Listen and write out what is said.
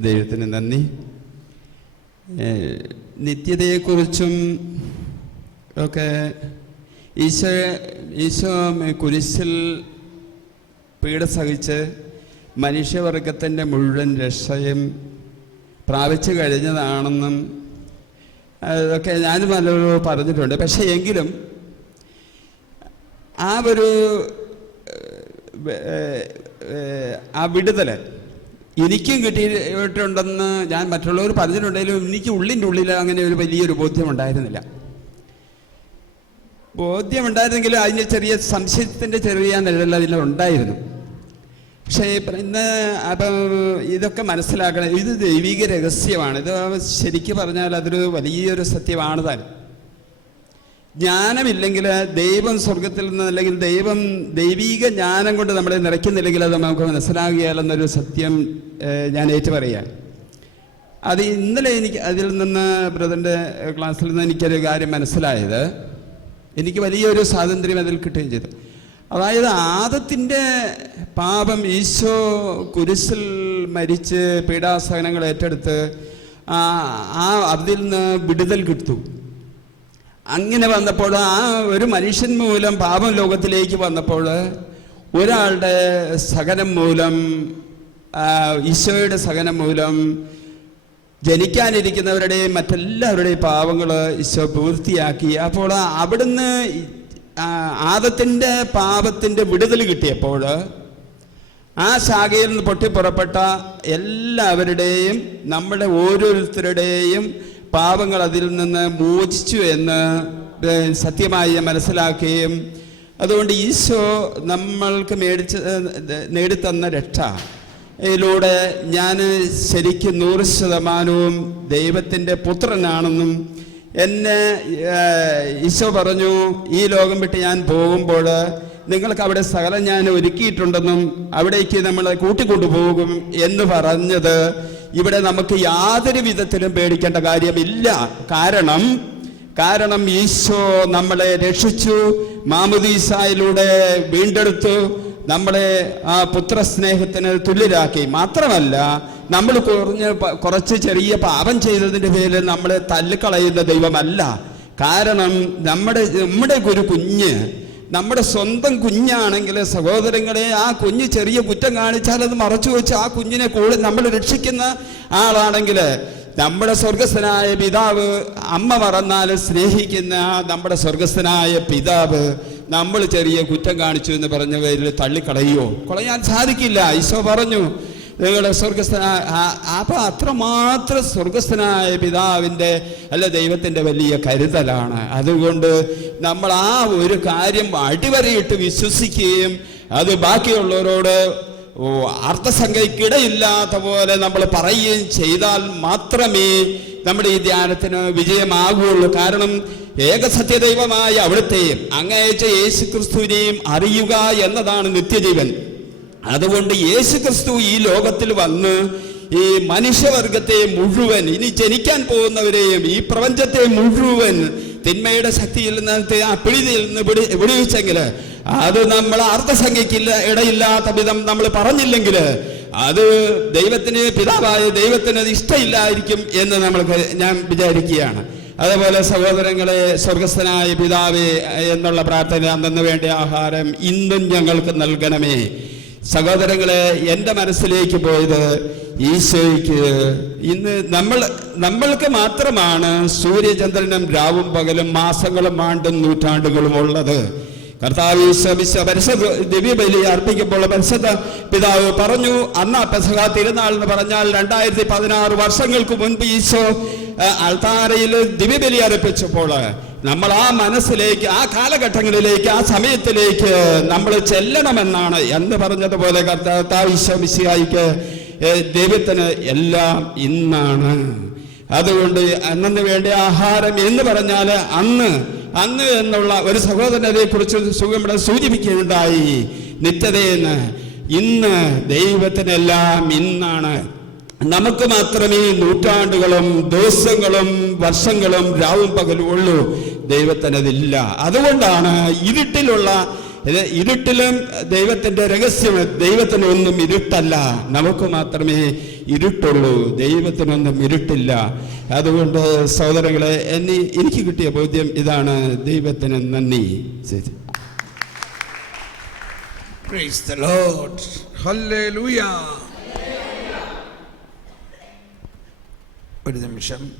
ദൈവത്തിന് നന്ദി. നിത്യതയെക്കുറിച്ചും ഒക്കെ ഈശോ കുരിശിൽ പീഡ സഹിച്ച് മനുഷ്യവർഗത്തിൻ്റെ മുഴുവൻ രക്ഷയും പ്രാപിച്ചു കഴിഞ്ഞതാണെന്നും അതൊക്കെ ഞാനും നല്ലൊരു പറഞ്ഞിട്ടുണ്ട്. പക്ഷേ എങ്കിലും ആ വിടുതൽ എനിക്കും കിട്ടിയിട്ടുണ്ടെന്ന് ഞാൻ മറ്റുള്ളവർ പറഞ്ഞിട്ടുണ്ടെങ്കിലും എനിക്ക് ഉള്ളിൻ്റെ ഉള്ളിൽ അങ്ങനെ ഒരു വലിയൊരു ബോധ്യമുണ്ടായിരുന്നില്ല. ബോധ്യമുണ്ടായിരുന്നെങ്കിലും അതിന് ചെറിയ സംശയത്തിൻ്റെ ചെറിയ നിഴൽ അതിലുണ്ടായിരുന്നു. പക്ഷേ ഇന്ന് അപ്പം ഇതൊക്കെ മനസ്സിലാക്കണം, ഇത് ദൈവിക രഹസ്യമാണ്. ഇത് ശരിക്കും പറഞ്ഞാൽ അതൊരു വലിയൊരു സത്യമാണ് താൻ. ജ്ഞാനമില്ലെങ്കിൽ ദൈവം സ്വർഗത്തിൽ നിന്ന്, അല്ലെങ്കിൽ ദൈവിക ജ്ഞാനം കൊണ്ട് നമ്മളെ നിറയ്ക്കുന്നില്ലെങ്കിൽ അത് നമുക്ക് മനസ്സിലാകുകയെന്നൊരു സത്യം ഞാൻ ഏറ്റുപറയാം. അത് ഇന്നലെ എനിക്ക് അതിൽ നിന്ന് ബ്രദറിൻ്റെ ക്ലാസ്സിൽ നിന്ന് എനിക്കൊരു കാര്യം മനസ്സിലായത്, എനിക്ക് വലിയൊരു സ്വാതന്ത്ര്യം അതിൽ കിട്ടുകയും ചെയ്തു. അതായത് ആദത്തിൻ്റെ പാപം ഈശോ കുരിശിൽ മരിച്ച് പീഡാസഹനങ്ങൾ ഏറ്റെടുത്ത് അതിൽ നിന്ന് വിടുതൽ കിട്ടും. അങ്ങനെ വന്നപ്പോൾ ആ ഒരു മനുഷ്യൻ മൂലം പാപം ലോകത്തിലേക്ക് വന്നപ്പോൾ ഒരാളുടെ സഹനം മൂലം, ഈശോയുടെ സഹനം മൂലം ജനിക്കാനിരിക്കുന്നവരുടെയും മറ്റെല്ലാവരുടെയും പാപങ്ങൾ ഈശോ പൂർത്തിയാക്കി. അപ്പോൾ അവിടുന്ന് ആദത്തിൻ്റെ പാപത്തിൻ്റെ വിടുതൽ കിട്ടിയപ്പോൾ ആ ശാഖയിൽ നിന്ന് പൊട്ടിപ്പുറപ്പെട്ട എല്ലാവരുടെയും, നമ്മുടെ ഓരോരുത്തരുടെയും പാപങ്ങൾ അതിൽ നിന്ന് മോചിച്ചു എന്ന് സത്യമായി മനസ്സിലാക്കുകയും, അതുകൊണ്ട് ഈശോ നമ്മൾക്ക് നേടിത്തന്ന രക്ഷയിലൂടെ ഞാൻ ശരിക്കും 100% ദൈവത്തിൻ്റെ പുത്രനാണെന്നും, എന്നെ ഈശോ പറഞ്ഞു ഈ ലോകം വിട്ട് ഞാൻ പോകുമ്പോൾ നിങ്ങൾക്ക് അവിടെ സകലം ഞാൻ ഒരുക്കിയിട്ടുണ്ടെന്നും അവിടേക്ക് നമ്മളെ കൂട്ടിക്കൊണ്ടുപോകും എന്ന് പറഞ്ഞത് ഇവിടെ നമുക്ക് യാതൊരു വിധത്തിലും പേടിക്കേണ്ട കാര്യമില്ല. കാരണം ഈശോ നമ്മളെ രക്ഷിച്ചു, മാമുദീസായിലൂടെ വീണ്ടെടുത്തു, നമ്മളെ ആ പുത്രസ്നേഹത്തിന് തുല്യരാക്കി. മാത്രമല്ല, നമ്മൾ കുറച്ച് ചെറിയ പാപം ചെയ്തതിൻ്റെ പേരിൽ നമ്മളെ തല്ലിക്കളയുന്ന ദൈവമല്ല. കാരണം നമ്മുടെ ഒരു കുഞ്ഞ്, നമ്മുടെ സ്വന്തം കുഞ്ഞാണെങ്കിൽ സഹോദരങ്ങളെ, ആ കുഞ്ഞ് ചെറിയ കുറ്റം കാണിച്ചാൽ അത് മറച്ചു വെച്ച് ആ കുഞ്ഞിനെ കൂടെ നമ്മൾ രക്ഷിക്കുന്ന ആളാണെങ്കിൽ, നമ്മുടെ സ്വർഗസ്ഥനായ പിതാവ്, അമ്മ മറന്നാലും സ്നേഹിക്കുന്ന നമ്മുടെ സ്വർഗസ്ഥനായ പിതാവ് നമ്മൾ ചെറിയ കുറ്റം കാണിച്ചു എന്ന് പറഞ്ഞ പേരിൽ കളയാൻ സാധിക്കില്ല. ഈശോ പറഞ്ഞു നിങ്ങളുടെ സ്വർഗസ്ഥനായ, അപ്പം അത്രമാത്രം സ്വർഗസ്ഥനായ പിതാവിൻ്റെ അല്ല ദൈവത്തിൻ്റെ വലിയ കരുതലാണ്. അതുകൊണ്ട് നമ്മൾ ആ ഒരു കാര്യം അടിവരയിട്ട് വിശ്വസിക്കുകയും അത് ബാക്കിയുള്ളവരോട് അർത്ഥസംഖ്യക്കിടയില്ലാത്ത പോലെ നമ്മൾ പറയുകയും ചെയ്താൽ മാത്രമേ നമ്മുടെ ഈ ധ്യാനത്തിന് വിജയമാകുകയുള്ളൂ. കാരണം ഏകസത്യദൈവമായ അവിടുത്തെയും അങ്ങയച്ച യേശു ക്രിസ്തുവിനെയും അറിയുക എന്നതാണ് നിത്യജീവൻ. അതുകൊണ്ട് യേശു ക്രിസ്തു ഈ ലോകത്തിൽ വന്ന് ഈ മനുഷ്യവർഗത്തെ മുഴുവൻ, ഇനി ജനിക്കാൻ പോകുന്നവരെയും ഈ പ്രപഞ്ചത്തെ മുഴുവൻ തിന്മയുടെ ശക്തിയിൽ നിന്ന്, ആ പിടിയിൽ നിന്ന് വിടുവിച്ചെങ്കിൽ, അത് നമ്മൾ അർത്ഥസംഖ്യയ്ക്കില്ല ഇടയില്ലാത്ത വിധം നമ്മൾ പറഞ്ഞില്ലെങ്കിൽ അത് ദൈവത്തിന്, പിതാവായ ദൈവത്തിന് അത് ഇഷ്ടമില്ലായിരിക്കും എന്ന് ഞാൻ വിചാരിക്കുകയാണ്. അതുപോലെ സഹോദരങ്ങളെ, സ്വർഗസ്ഥനായ പിതാവേ എന്നുള്ള പ്രാർത്ഥന, അന്നു വേണ്ട ആഹാരം ഇന്നും ഞങ്ങൾക്ക് നൽകണമേ. സഹോദരങ്ങളെ, എൻ്റെ മനസ്സിലേക്ക് പോയത് ഈശോയ്ക്ക് ഇന്ന് നമ്മൾക്ക് മാത്രമാണ് സൂര്യചന്ദ്രനും രാവും പകലും, മാസങ്ങളും ആണ്ടും നൂറ്റാണ്ടുകളും ഉള്ളത്. കർത്താവ് പരിശുദ്ധ ദിവ്യബലി അർപ്പിക്കുമ്പോൾ പരിശുദ്ധ പിതാവ് പറഞ്ഞു, അന്നാ പെസഹ തിരുനാൾ എന്ന് പറഞ്ഞാൽ 2016 വർഷങ്ങൾക്ക് മുൻപ് ഈശോ അൾത്താരയിൽ ദിവ്യബലി അർപ്പിച്ചപ്പോൾ നമ്മൾ ആ മനസ്സിലേക്ക്, ആ കാലഘട്ടങ്ങളിലേക്ക്, ആ സമയത്തിലേക്ക് നമ്മൾ ചെല്ലണമെന്നാണ് എന്ന് പറഞ്ഞതുപോലെ കർത്താവ് ഈശോ മിശിഹായിക്ക് ദൈവത്തിന് എല്ലാം ഇന്നാണ്. അതുകൊണ്ട് അന്നു വേണ്ട ആഹാരം എന്ന് പറഞ്ഞാൽ അന്ന് എന്നുള്ള ഒരു സഹോദരനെ കുറിച്ച് സുഖം സൂചിപ്പിക്കുകയുണ്ടായി. നിത്യതയെന്ന് ഇന്ന് ദൈവത്തിനെല്ലാം ഇന്നാണ്. നമുക്ക് മാത്രമേ നൂറ്റാണ്ടുകളും ദിവസങ്ങളും വർഷങ്ങളും രാവും പകലും ഉള്ളൂ. ദൈവത്തിനതില്ല. അതുകൊണ്ടാണ് ഇരുട്ടിലുള്ള ഇരുട്ടിലും ദൈവത്തിന്റെ രഹസ്യം, ദൈവത്തിനൊന്നും ഇരുട്ടല്ല, നമുക്ക് മാത്രമേ ഇരുട്ടുള്ളൂ, ദൈവത്തിനൊന്നും ഇരുട്ടില്ല. അതുകൊണ്ട് സഹോദരങ്ങളെ, എനിക്ക് കിട്ടിയ ബോധ്യം ഇതാണ്. ദൈവത്തിന് നന്ദി. Praise the Lord. Hallelujah. ഒരു നിമിഷം.